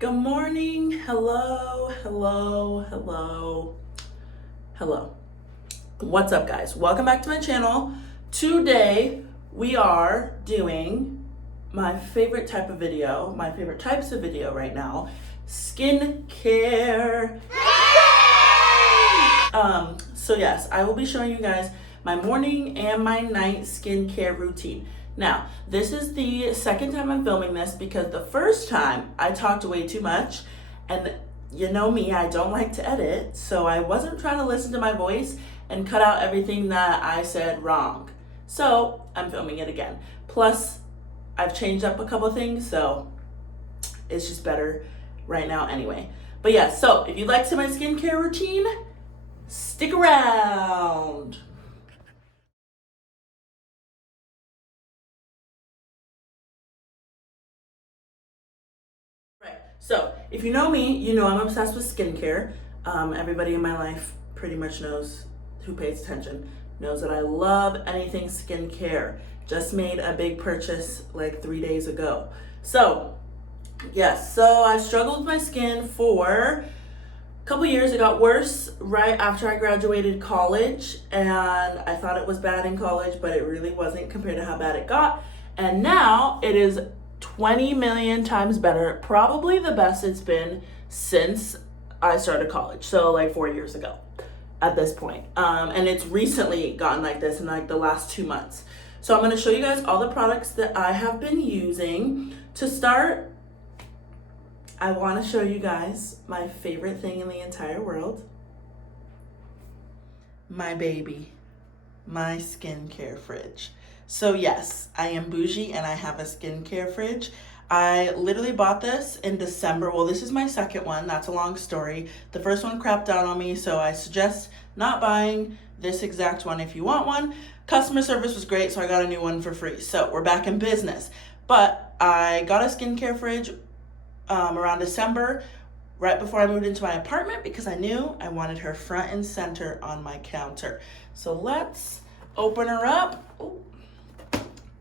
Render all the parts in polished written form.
Good morning. Hello, hello, hello, hello. What's up, guys? Welcome back to my channel. Today, we are doing my favorite type of video, my favorite types of video right now, skincare. So yes, I will be showing you guys my morning and my night skincare routine. Now, this is the second time I'm filming this because the first time I talked way too much, and you know me, I don't like to edit, so I wasn't trying to listen to my voice and cut out everything that I said wrong. So I'm filming it again. Plus, I've changed up a couple things, so it's just better right now anyway. But yeah, so if you'd like to see my skincare routine, stick around. Right, so if you know me, you know I'm obsessed with skincare. Everybody in my life pretty much knows, who pays attention, knows that I love anything skincare. Just made a big purchase like 3 days ago. So, yes, so I struggled with my skin for a couple years. It got worse right after I graduated college, and I thought it was bad in college, but it really wasn't compared to how bad it got. And now it is 20 million times better, probably the best it's been since I started college, so like 4 years ago at this point. And it's recently gotten like this in like the last 2 months. So I'm going to show you guys all the products that I have been using. To start, I want to show you guys my favorite thing in the entire world. My baby, my skincare fridge. So yes, I am bougie and I have a skincare fridge. I literally bought this in December. Well, this is my second one. That's a long story. The first one crapped out on me, so I suggest not buying this exact one if you want one. Customer service was great, so I got a new one for free. So we're back in business. But I got a skincare fridge around December, right before I moved into my apartment, because I knew I wanted her front and center on my counter. So let's open her up. Ooh.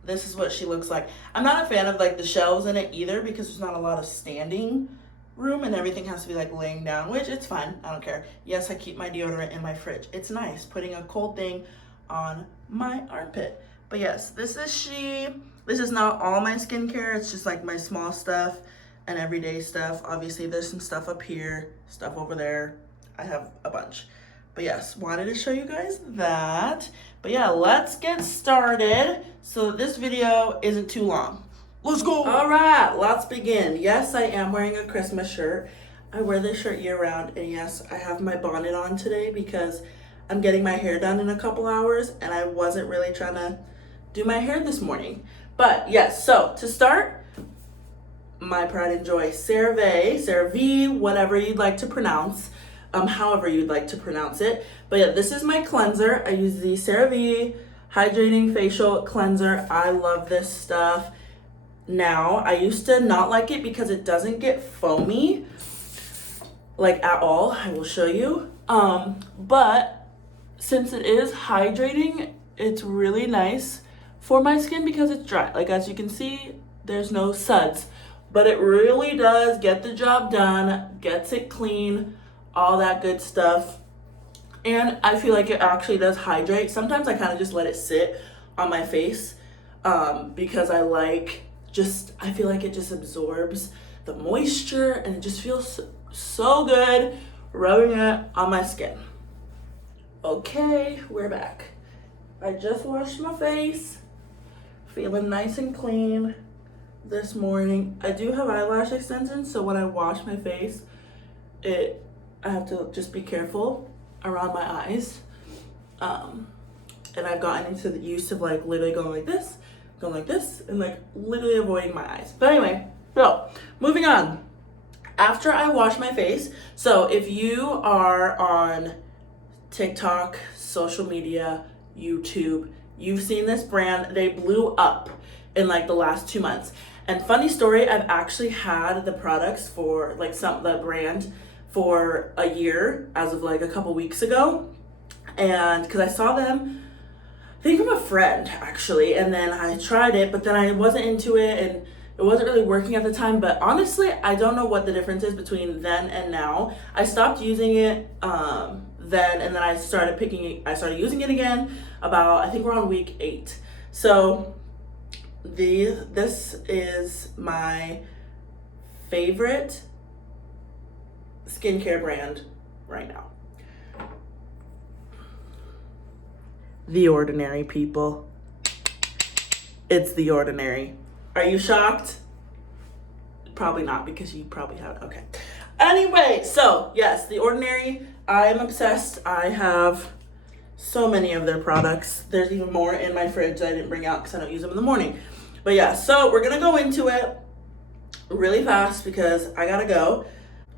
This is what she looks like. I'm not a fan of like the shelves in it either because there's not a lot of standing room and everything has to be like laying down, which it's fine. I don't care. Yes, I keep my deodorant in my fridge. It's nice putting a cold thing on my armpit. But yes, this is she. This is not all my skincare. It's just like my small stuff and everyday stuff. Obviously, there's some stuff up here, stuff over there. I have a bunch. But yes, wanted to show you guys that. But yeah, let's get started so this video isn't too long. Let's go. All right, let's begin. Yes, I am wearing a Christmas shirt. I wear this shirt year round, and yes, I have my bonnet on today because I'm getting my hair done in a couple hours, and I wasn't really trying to do my hair this morning. But yes, so to start, my pride and joy, CeraVe, whatever you'd like to pronounce. However you'd like to pronounce it. But yeah, this is my cleanser. I use the CeraVe Hydrating Facial Cleanser. I love this stuff. Now, I used to not like it because it doesn't get foamy, like at all. I will show you. But since it is hydrating, it's really nice for my skin because it's dry. Like as you can see, there's no suds. But it really does get the job done, gets it clean, all that good stuff. And I feel like it actually does hydrate. Sometimes I kind of just let it sit on my face because I feel like it just absorbs the moisture and it just feels so good rubbing it on my skin. Okay, we're back. I just washed my face, feeling nice and clean this morning. I do have eyelash extensions, so when I wash my face, I have to just be careful around my eyes. And I've gotten into the use of like literally going like this, and like literally avoiding my eyes. But anyway, so moving on. After I wash my face, so if you are on TikTok, social media, YouTube, you've seen this brand. They blew up in like the last 2 months. And funny story, I've actually had the products for like the brand for a year as of like a couple weeks ago. And because I saw them, I think from a friend actually, and then I tried it, but then I wasn't into it, and it wasn't really working at the time, but honestly, I don't know what the difference is between then and now. I stopped using it then, and then I started using it again about, I think we're on week 8. So this is my favorite skincare brand right now. The Ordinary, people. It's The Ordinary. Are you shocked? Probably not, because you probably have. Okay. Anyway, so yes, The Ordinary. I am obsessed. I have so many of their products. There's even more in my fridge that I didn't bring out because I don't use them in the morning. But yeah, so we're gonna go into it really fast because I gotta go.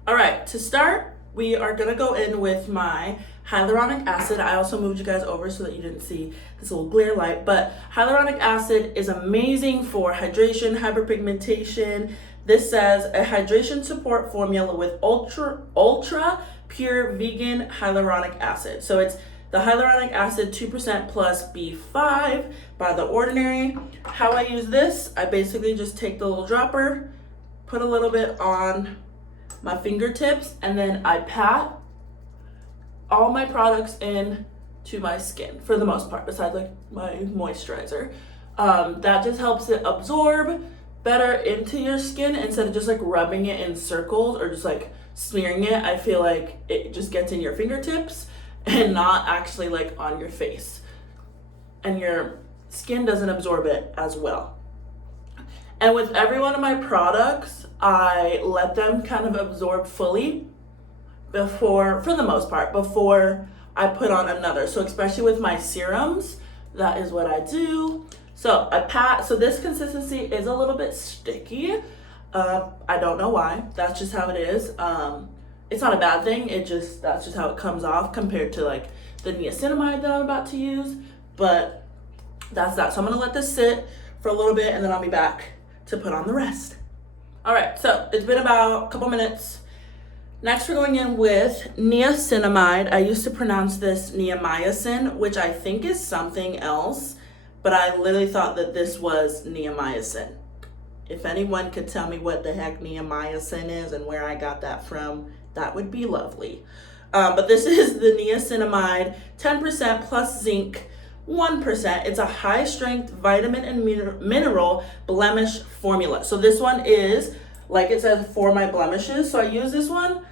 All right, to start, we are gonna go in with my hyaluronic acid. I also moved you guys over so that you didn't see this little glare light, but hyaluronic acid is amazing for hydration, hyperpigmentation. This says a hydration support formula with ultra pure vegan hyaluronic acid. So it's the hyaluronic acid 2% plus B5 by The Ordinary. How I use this, I basically just take the little dropper, put a little bit on my fingertips, and then I pat all my products in to my skin for the most part, besides like my moisturizer. That just helps it absorb better into your skin instead of just like rubbing it in circles or just like smearing it. I feel like it just gets in your fingertips and not actually like on your face, and your skin doesn't absorb it as well. And with every one of my products, I let them kind of absorb fully for the most part, before I put on another. So especially with my serums, that is what I do. So I pat, so this consistency is a little bit sticky. I don't know why, that's just how it is. It's not a bad thing, that's just how it comes off compared to like the niacinamide that I'm about to use, but that's that. So I'm gonna let this sit for a little bit and then I'll be back to put on the rest. All right, so it's been about a couple minutes. Next, we're going in with niacinamide. I used to pronounce this neomycin, which I think is something else, but I literally thought that this was neomycin. If anyone could tell me what the heck neomycin is and where I got that from, that would be lovely. But this is the niacinamide, 10% plus zinc, 1%. It's a high strength vitamin and mineral blemish formula. So this one is, like it says, for my blemishes. So I use this one,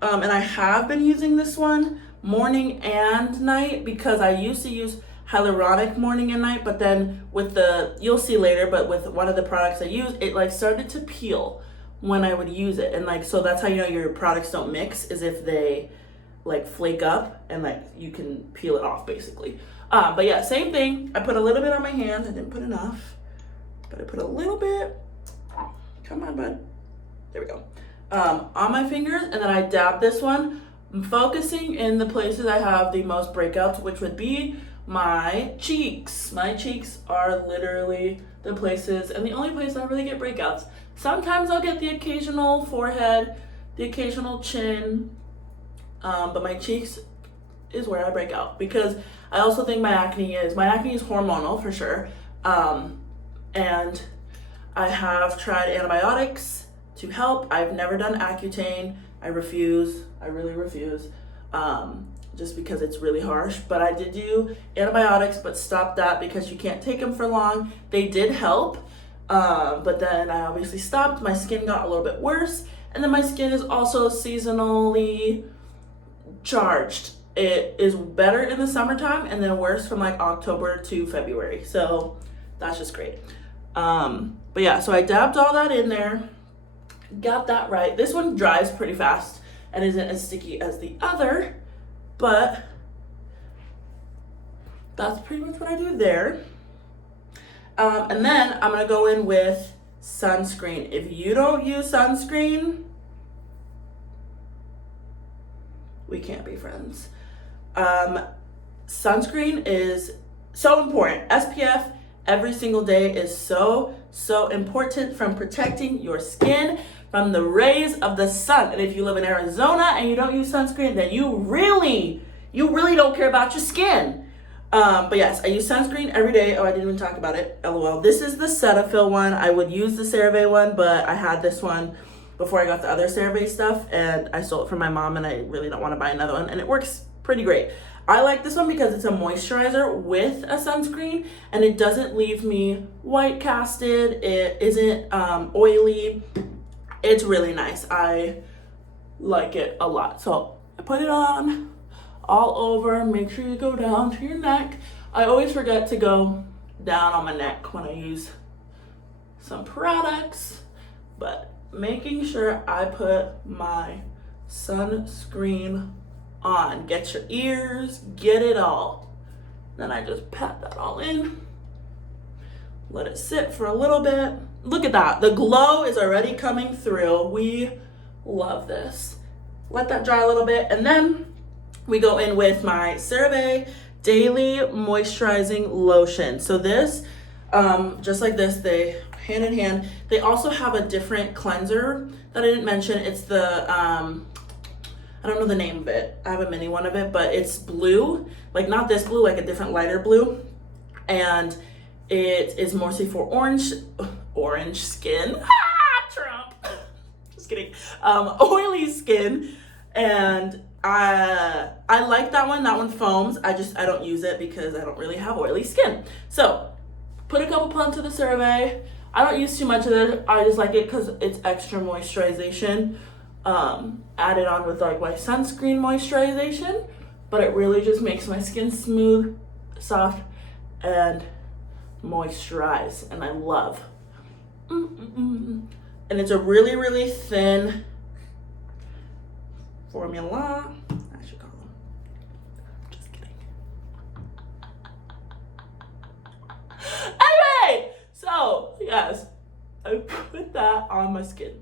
and I have been using this one morning and night because I used to use hyaluronic morning and night, but then with you'll see later, but with one of the products I use, it like started to peel when I would use it. And like, so that's how you know your products don't mix, is if they like flake up and like you can peel it off basically. But yeah, same thing. I put a little bit on my hands. I didn't put enough, but I put a little bit. Come on, bud. There we go. On my fingers, and then I dab this one, focusing in the places I have the most breakouts, which would be my cheeks. My cheeks are literally the places, and the only place I really get breakouts. Sometimes I'll get the occasional forehead, the occasional chin, but my cheeks is where I break out, because I also think my acne is hormonal for sure. And I have tried antibiotics to help. I've never done Accutane. I really refuse, just because it's really harsh. But I did do antibiotics, but stopped that because you can't take them for long. They did help, but then I obviously stopped. My skin got a little bit worse, and then my skin is also seasonally charged. It is better in the summertime and then worse from like October to February. So that's just great. But yeah, so I dabbed all that in there, got that right. This one dries pretty fast and isn't as sticky as the other, but that's pretty much what I do there. And then I'm gonna go in with sunscreen. If you don't use sunscreen, we can't be friends. Sunscreen is so important. SPF every single day is so important, from protecting your skin from the rays of the sun. And if you live in Arizona and you don't use sunscreen, then you really don't care about your skin. But yes, I use sunscreen every day. Oh, I didn't even talk about it. LOL. This is the Cetaphil one. I would use the CeraVe one, but I had this one before I got the other CeraVe stuff, and I stole it from my mom, and I really don't want to buy another one, and it works pretty great. I like this one because it's a moisturizer with a sunscreen, and it doesn't leave me white casted. It isn't oily. It's really nice. I like it a lot. So I put it on all over. Make sure you go down to your neck. I always forget to go down on my neck when I use some products, but making sure I put my sunscreen on. Get your ears, get it all. Then I just pat that all in. Let it sit for a little bit. Look at that. The glow is already coming through. We love this. Let that dry a little bit, and then we go in with my CeraVe Daily Moisturizing Lotion. So this, just like this, they hand in hand. They also have a different cleanser that I didn't mention. It's the, I don't know the name of it. I have a mini one of it, but it's blue. Like not this blue, like a different lighter blue. And it is mostly for orange skin. Trump. Just kidding. Oily skin. And I like that one. That one foams. I don't use it because I don't really have oily skin. So put a couple pumps of the CeraVe. I don't use too much of it. I just like it because it's extra moisturization. Added on with like my sunscreen moisturization, but it really just makes my skin smooth, soft, and moisturized, and I love. And it's a really, really thin formula. I should call them. Just kidding. Anyway, so yes, I put that on my skin.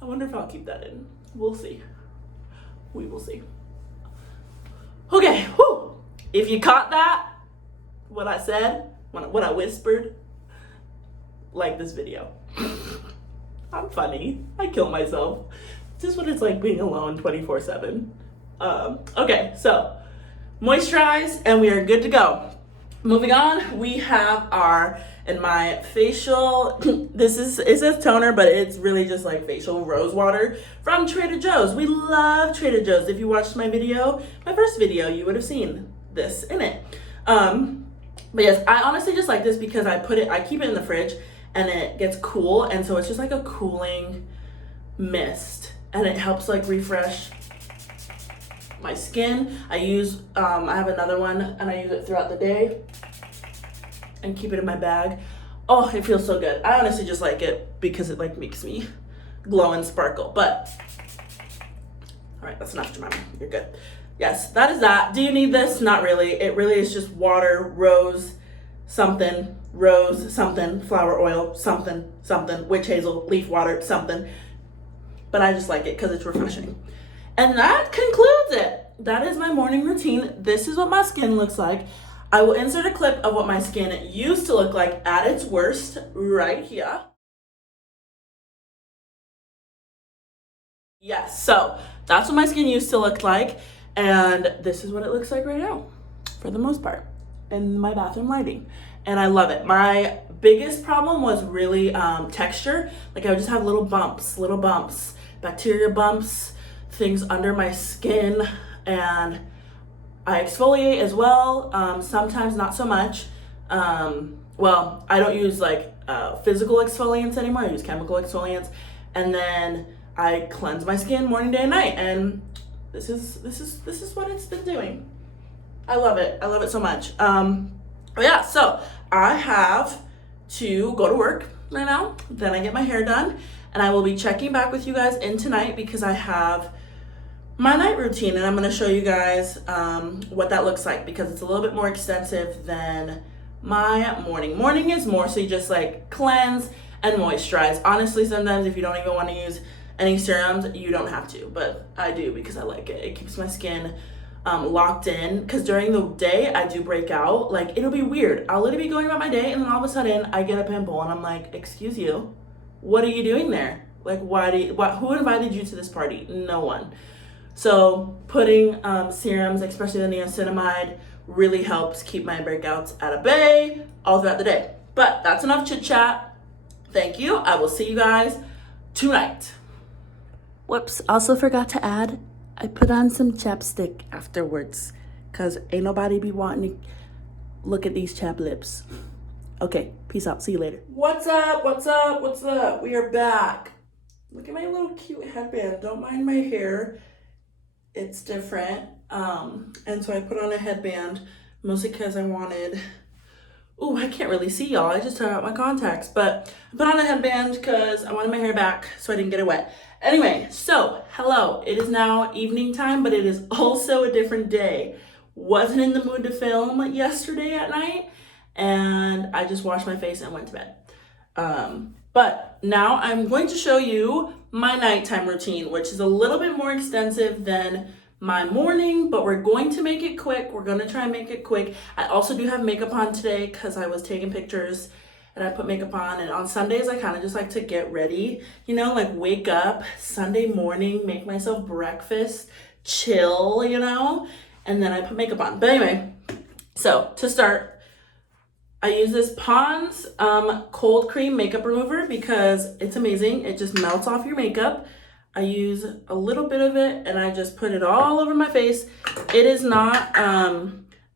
I wonder if I'll keep that in. We'll see. We will see. Okay, whew. If you caught that, what I said, what I whispered, like this video. I'm funny. I kill myself. This is what it's like being alone 24/7. Okay, so moisturize and we are good to go. Moving on, we have in my facial, it says toner, but it's really just like facial rose water from Trader Joe's. We love Trader Joe's. If you watched my first video, you would have seen this in it. But yes, I honestly just like this because I keep it in the fridge and it gets cool. And so it's just like a cooling mist and it helps like refresh my skin. I have another one and I use it throughout the day and keep it in my bag. Oh, it feels so good. I honestly just like it because it like makes me glow and sparkle. But all right, that's enough, Jemima. You're good. Yes, that is that. Do you need this? Not really. It really is just water, rose something, flower oil, something, witch hazel, leaf water, something. But I just like it because it's refreshing. And that concludes it. That is my morning routine. This is what my skin looks like. I will insert a clip of what my skin used to look like at its worst right here. Yes, so that's what my skin used to look like. And this is what it looks like right now, for the most part, in my bathroom lighting. And I love it. My biggest problem was really texture. Like I would just have little bumps, bacteria bumps, things under my skin. And I exfoliate as well, sometimes not so much. Well, I don't use like physical exfoliants anymore. I use chemical exfoliants. And then I cleanse my skin morning, day, and night. And this is what it's been doing. I love it. I love it so much. But yeah, so I have to go to work right now. Then I get my hair done. And I will be checking back with you guys in tonight because I have my night routine, and I'm going to show you guys what that looks like because it's a little bit more extensive than my morning. Morning is more so you just like cleanse and moisturize. Honestly, sometimes if you don't even want to use any serums, you don't have to, but I do because I like it. It keeps my skin locked in because during the day I do break out. Like it'll be weird. I'll literally be going about my day and then all of a sudden I get a pimple and I'm like, excuse you, what are you doing there? Like who invited you to this party? No one. So putting serums, especially the niacinamide, really helps keep my breakouts at bay all throughout the day. But that's enough chit chat. Thank you. I will see you guys tonight. Whoops, also forgot to add, I put on some chapstick afterwards because ain't nobody be wanting to look at these chap lips. Okay, peace out. See you later. What's up? What's up? What's up? We are back. Look at my little cute headband. Don't mind my hair. It's different. And so I put on a headband mostly because I wanted, oh, I can't really see y'all. I just took out my contacts, but I put on a headband because I wanted my hair back so I didn't get it wet. Anyway, so hello. It is now evening time, but it is also a different day. Wasn't in the mood to film yesterday at night, and I just washed my face and went to bed. But now I'm going to show you my nighttime routine, which is a little bit more extensive than my morning, but we're going to make it quick. We're going to try and make it quick. I also do have makeup on today because I was taking pictures and I put makeup on. And on Sundays, I kind of just like to get ready, you know, like wake up Sunday morning, make myself breakfast, chill, you know, and then I put makeup on. But anyway, so to start, I use this Pond's cold cream makeup remover because it's amazing. It just melts off your makeup. I use a little bit of it and I just put it all over my face. It is not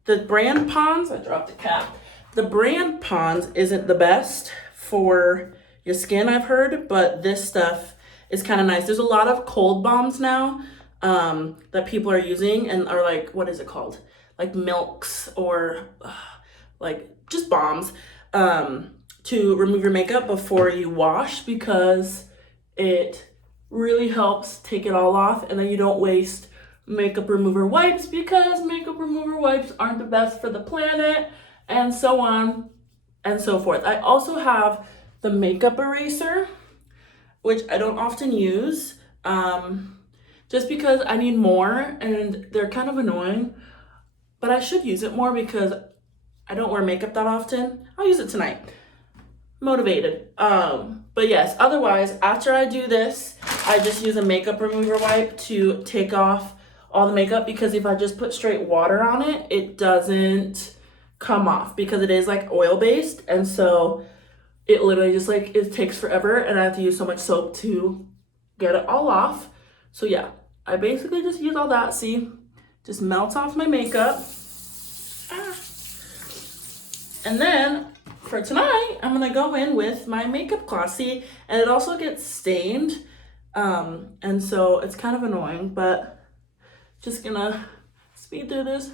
the brand Pond's. I dropped the cap. The brand Pond's isn't the best for your skin, I've heard, but this stuff is kind of nice. There's a lot of cold balms now that people are using and are like, what is it called? Like milks or like just balms to remove your makeup before you wash because it really helps take it all off, and then you don't waste makeup remover wipes because makeup remover wipes aren't the best for the planet, and so on and so forth. I also have the makeup eraser, which I don't often use just because I need more and they're kind of annoying, but I should use it more because I don't wear makeup that often. I'll use it tonight. Motivated. But yes, otherwise, after I do this, I just use a makeup remover wipe to take off all the makeup because if I just put straight water on it, it doesn't come off because it is like oil based. And so it literally just like, it takes forever and I have to use so much soap to get it all off. So yeah, I basically just use all that. See, just melts off my makeup. And then for tonight, I'm gonna go in with my makeup gloss. See, and it also gets stained. And so it's kind of annoying, but just gonna speed through this.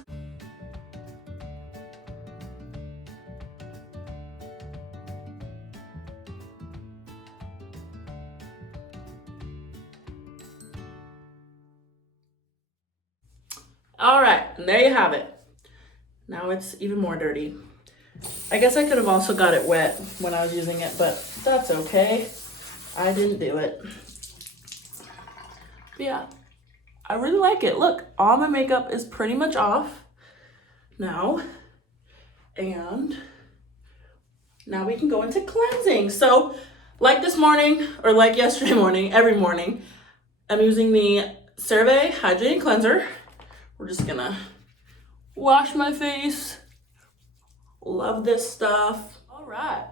All right, and there you have it. Now it's even more dirty. I guess I could have also got it wet when I was using it, but that's okay. I didn't do it. But yeah, I really like it. Look, all my makeup is pretty much off now. And now we can go into cleansing. So like this morning, or like yesterday morning, every morning, I'm using the CeraVe Hydrating Cleanser. We're just gonna wash my face. Love this stuff. All right.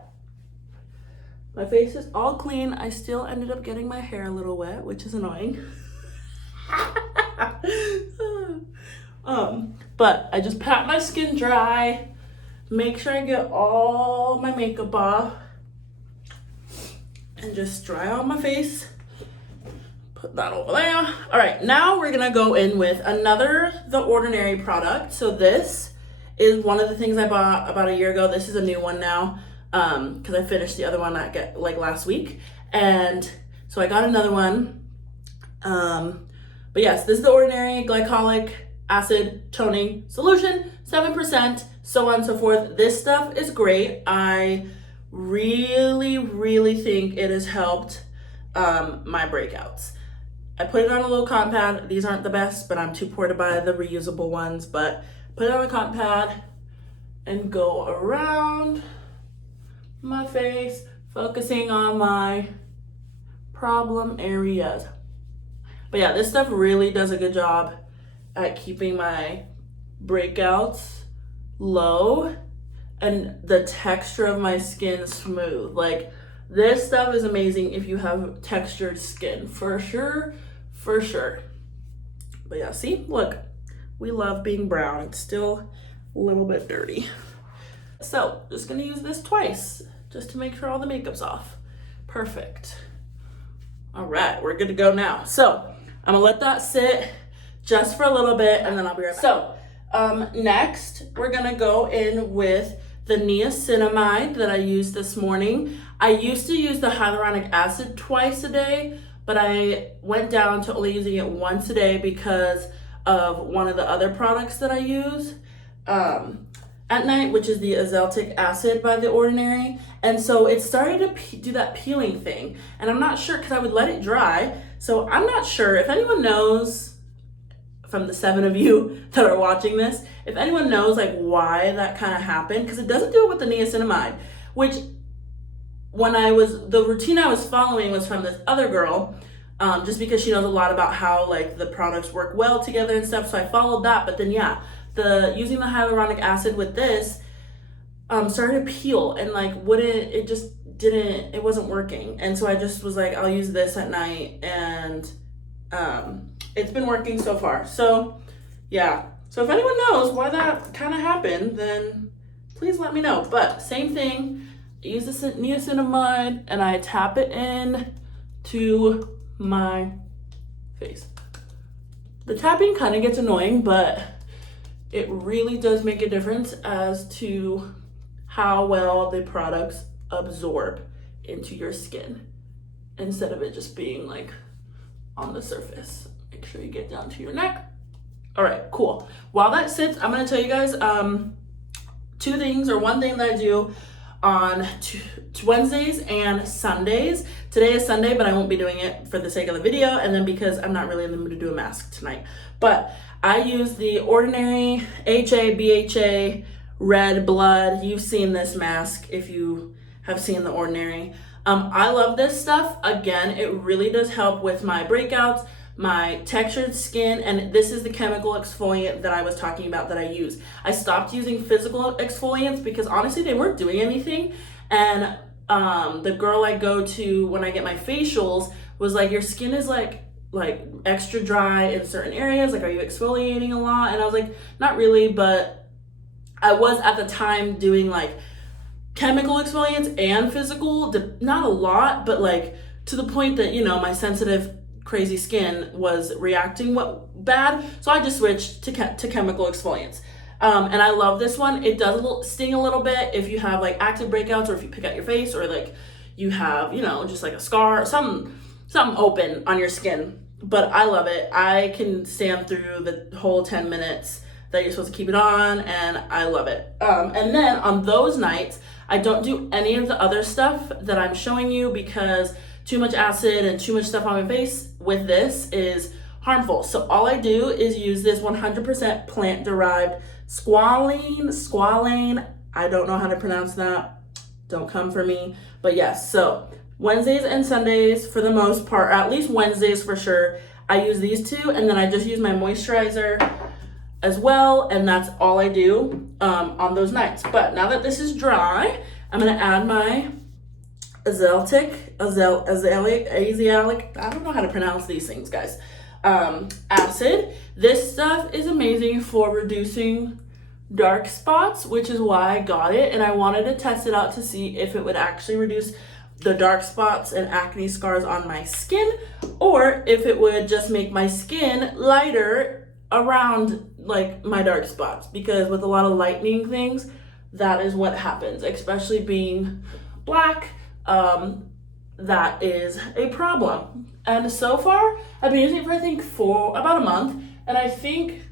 My face is all clean. I still ended up getting my hair a little wet, which is annoying. But I just pat my skin dry, make sure I get all my makeup off, and just dry out my face. Put that over there. All right, now we're gonna go in with another The Ordinary product. So this is one of the things I bought about a year ago. This is a new one now because I finished the other one like last week. And so I got another one. But yes, this is The Ordinary Glycolic Acid Toning Solution, 7%, so on and so forth. This stuff is great. I really, really think it has helped my breakouts. I put it on a little cotton pad. These aren't the best, but I'm too poor to buy the reusable ones. But put it on a cotton pad and go around my face, focusing on my problem areas. But yeah, this stuff really does a good job at keeping my breakouts low and the texture of my skin smooth. Like, this stuff is amazing if you have textured skin, for sure, for sure. But yeah, see, look, we love being brown. It's still a little bit dirty. So just gonna use this twice just to make sure all the makeup's off. Perfect. All right, we're good to go now. So I'm gonna let that sit just for a little bit and then I'll be right back. So next we're gonna go in with the niacinamide that I used this morning. I used to use the hyaluronic acid twice a day, but I went down to only using it once a day because of one of the other products that I use at night, which is the azelaic acid by The Ordinary. And so it started to do that peeling thing. And I'm not sure, because I would let it dry. So I'm not sure if anyone knows, from the 7 of you that are watching this, if anyone knows like why that kind of happened, because it doesn't do it with the niacinamide, which the routine I was following was from this other girl, just because she knows a lot about how like the products work well together and stuff. So I followed that, but then yeah, using the hyaluronic acid with this started to peel and like it wasn't working. And so I just was like, I'll use this at night, and it's been working so far. So yeah, so if anyone knows why that kind of happened, then please let me know. But same thing, I use the niacinamide and I tap it in to my face. The tapping kind of gets annoying, but it really does make a difference as to how well the products absorb into your skin, instead of it just being like on the surface. Make sure you get down to your neck. All right, cool. While that sits, I'm gonna tell you guys one thing that I do on Wednesdays and Sundays. Today is Sunday, but I won't be doing it for the sake of the video, and then because I'm not really in the mood to do a mask tonight. But I use the Ordinary BHA Red Blood. You've seen this mask if you have seen the Ordinary. I love this stuff. Again, it really does help with my breakouts, my textured skin, and this is the chemical exfoliant that I was talking about that I use. I stopped using physical exfoliants because honestly they weren't doing anything, and the girl I go to when I get my facials was like, your skin is like extra dry in certain areas, like are you exfoliating a lot? And I was like, not really, but I was at the time doing like chemical exfoliants and physical, not a lot, but like to the point that, you know, my sensitive crazy skin was reacting bad, so I just switched to chemical exfoliants. And I love this one. It does sting a little bit if you have like active breakouts, or if you pick out your face, or like you have, you know, just like a scar, something open on your skin. But I love it. I can stand through the whole 10 minutes that you're supposed to keep it on, and I love it. And then on those nights, I don't do any of the other stuff that I'm showing you, because too much acid and too much stuff on my face with this is harmful. So all I do is use this 100% plant-derived squalane. I don't know how to pronounce that. Don't come for me. But yes, so Wednesdays and Sundays for the most part, or at least Wednesdays for sure, I use these two, and then I just use my moisturizer as well, and that's all I do on those nights. But now that this is dry, I'm gonna add my azelaic, I don't know how to pronounce these things, guys, acid. This stuff is amazing for reducing dark spots, which is why I got it, and I wanted to test it out to see if it would actually reduce the dark spots and acne scars on my skin, or if it would just make my skin lighter around like my dark spots, because with a lot of lightening things, that is what happens, especially being black. That is a problem. And so far I've been using it for I think for about a month, and I think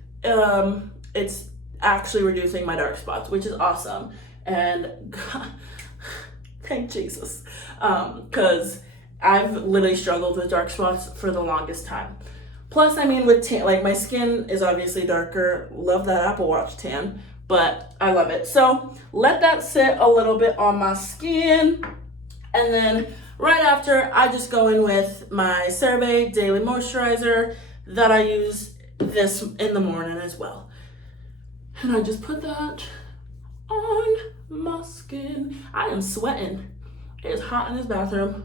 it's actually reducing my dark spots, which is awesome. And God, thank Jesus, because I've literally struggled with dark spots for the longest time. Plus, I mean, with tan, like my skin is obviously darker. Love that Apple Watch tan, but I love it. So let that sit a little bit on my skin, and then right after, I just go in with my CeraVe Daily Moisturizer that I use this in the morning as well. And I just put that on my skin. I am sweating. It is hot in this bathroom.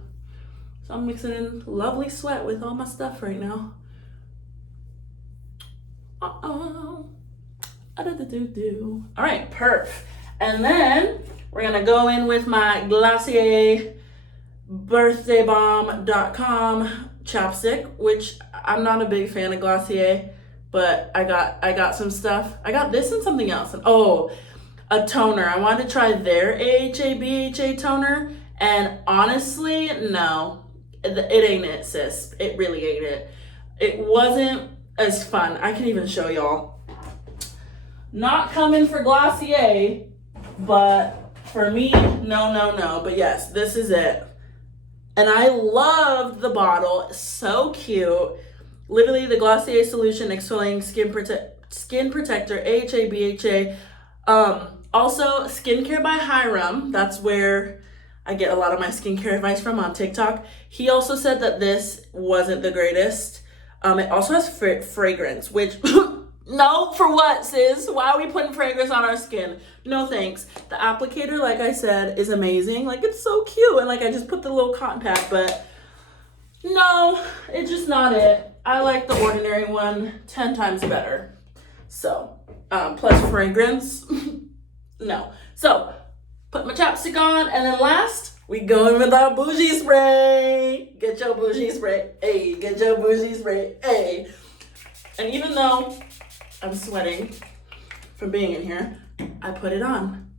So I'm mixing in lovely sweat with all my stuff right now. All right, perf. And then we're gonna go in with my Glossier birthdaybomb.com chapstick, which I'm not a big fan of Glossier, but I got some stuff. I got this and something else. And oh, a toner. I wanted to try their AHA BHA toner, and honestly, no, it ain't it, sis. It really ain't it. It wasn't as fun. I can even show y'all. Not coming for Glossier, but for me, no. But yes, this is it. And I loved the bottle. It's so cute. Literally the Glossier Solution Exfoliating Skin Protector, AHA, BHA. Also, Skincare by Hiram. That's where I get a lot of my skincare advice from on TikTok. He also said that this wasn't the greatest. It also has fragrance, which... No, for what, sis? Why are we putting fragrance on our skin? No thanks. The applicator, like I said, is amazing. Like, it's so cute. And like, I just put the little cotton pad, but no, it's just not it. I like the ordinary one 10 times better. So, plus fragrance, no. So, put my chapstick on, and then last, we go in with our bougie spray. Get your bougie spray, hey. Get your bougie spray, hey. And even though I'm sweating from being in here, I put it on.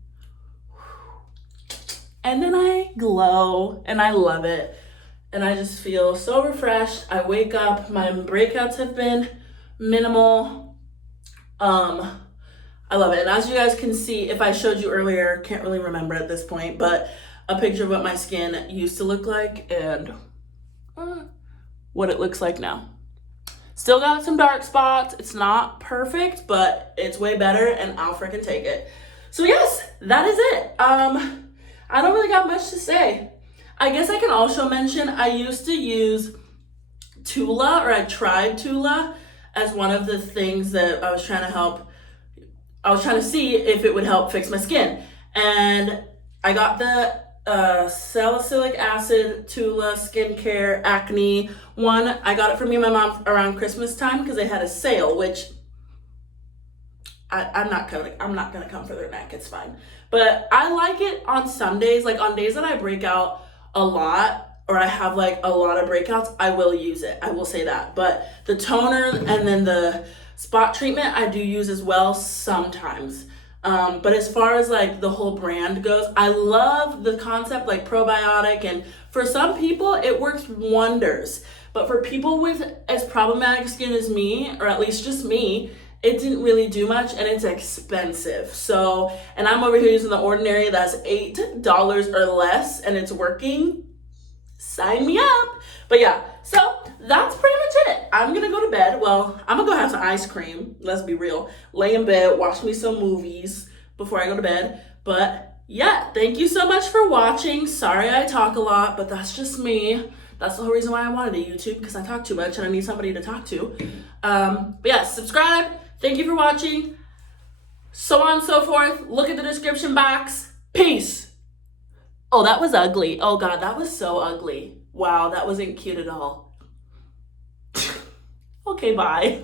And then I glow, and I love it. And I just feel so refreshed. I wake up, my breakouts have been minimal. I love it. And as you guys can see, if I showed you earlier, can't really remember at this point, but a picture of what my skin used to look like and what it looks like now. Still got some dark spots. It's not perfect, but it's way better, and I'll freaking take it. So yes, that is it. I don't really got much to say. I guess I can also mention I used to use Tula, or I tried Tula as one of the things that I was trying to see if it would help fix my skin. And I got the salicylic acid Tula skincare acne one. I got it from me and my mom around Christmas time because they had a sale, which I'm not gonna come for their neck, it's fine. But I like it on some days, like on days that I break out a lot, or I have like a lot of breakouts, I will use it. I will say that. But the toner and then the spot treatment I do use as well sometimes. But as far as like the whole brand goes, I love the concept, like probiotic, and for some people it works wonders. But for people with as problematic skin as me, or at least just me, it didn't really do much, and it's expensive. So, and I'm over here using the Ordinary that's $8 or less, and it's working. Sign me up. But yeah, so that's pretty much it. I'm gonna go to bed. Well, I'm gonna go have some ice cream. Let's be real. Lay in bed, watch me some movies before I go to bed. But yeah, thank you so much for watching. Sorry I talk a lot, but that's just me. That's the whole reason why I wanted a YouTube, because I talk too much and I need somebody to talk to. But yeah, subscribe. Thank you for watching. So on and so forth. Look at the description box. Peace. Oh, that was ugly. Oh God, that was so ugly. Wow, that wasn't cute at all. Okay, bye.